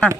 काय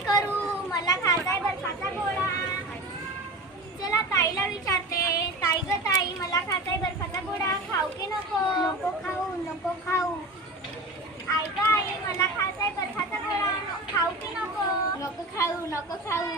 करू? मला खाताय बर्फाचा गोळा. चला ताईला विचारते. ताई ग ताई मला खाताय बर्फाचा गोळा. खाऊ की नको? नको खाऊ नको खाऊ. आई ग आई मला खाताय बर्फाचा गोळा. खाऊ की नको? नको खाऊ नको खाऊ.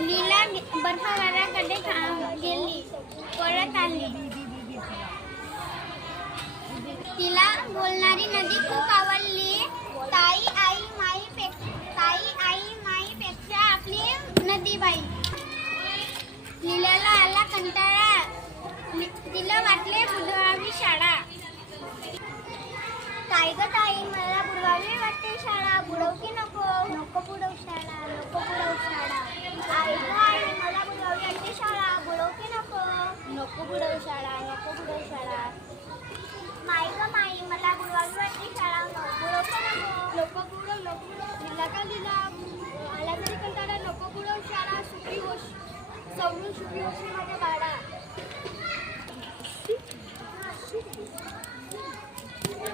लीला बर्फावाल्याकडे गेली परत आली तिला बोलणारी नदी खूप आवडली ताई आई माई ताई आई माई पेक्षा आपली नदीबाई लीलाला आला कंटाळा लि- तिला वाटले बुधवावी शाळा काय ग ताई मला बुडवावी वाटते शाळा बुडव की नको नको बुडव शाळा नको बुडव शाळा आई ग आई मला बुडवावी वाटते शाळा बुडव की नको नको बुडव शाळा नको बुडव शाळा माई ग माई मला बुडवावी वाटते शाळा नको बुडव की नको नको बुडव नको बुडव आला तरी कंटाळा नको बुडव शाळा सुखी होश सवरून सुखी होशी माझ्या बाळा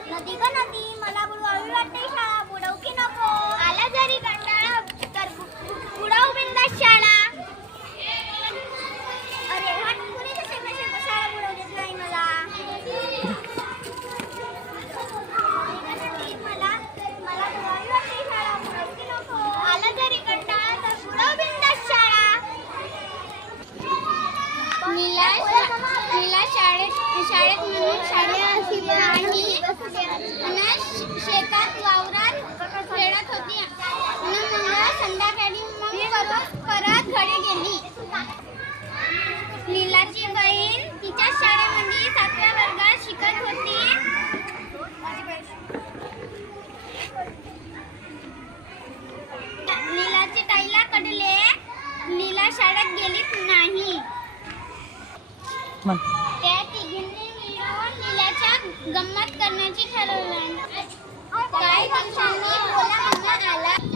नदी का नदी मला बुडवावी वाटते शाळा बुडव की नको आला जरी कंटाळा तर बु- बु- बुडव बिंदास शाळा अरे हट कुणी तर शेका शेका शाळा बुडव देत नाही मला नदी मला मला बुडवावी वाटते शाळा बुडव की नको आला जरी कंटाळा तर बुडव बिंदास शाळा नीला नीला शाळेत शाळेत म्हणून शाळेत असली आणि आणि शेतात वावरात खेळत होती. मग संध्याकाळी मग परत परत घरी गेली. नीलाची बहीण तिच्या शाळेमध्ये सातव्या वर्गात शिकत होती. नीलाची ताईला कडले नीला शाळेत गेलीच नाही. त्या तिघींनी मिळून नीलाच्या गंमत กันนะที่แคโรไลน์ไกด์ทำชามนี้คนละหนึ่งละอ่านแล้ว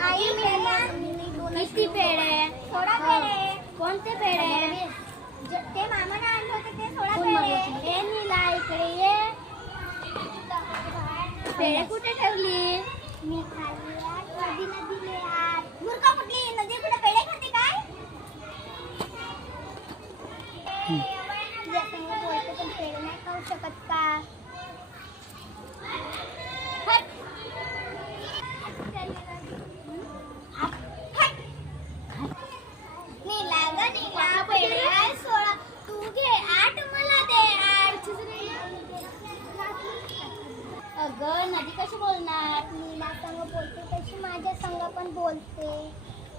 कितनी पेड़ है? थोडा पेड़ आहे कोणते पेड़ आहे ते मामाने आणलं होतं ते थोडा पेड़ आहे हे। नीला इकडे ये। पेड़ कुठे ठेवली मी खाली नदी नदी यार मुर्गा कुठली नदी कुठे पेडे खाते काय जसं बोलतो पण पेड नाही खाऊ शकत अगं नदी कशी बोलणार? मी संग बोलते तशी माझ्या संग पण बोलते.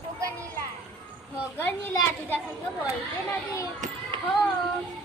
हो ग नीला. हो ग नीला तुझ्या संग बोलते नदी. हो.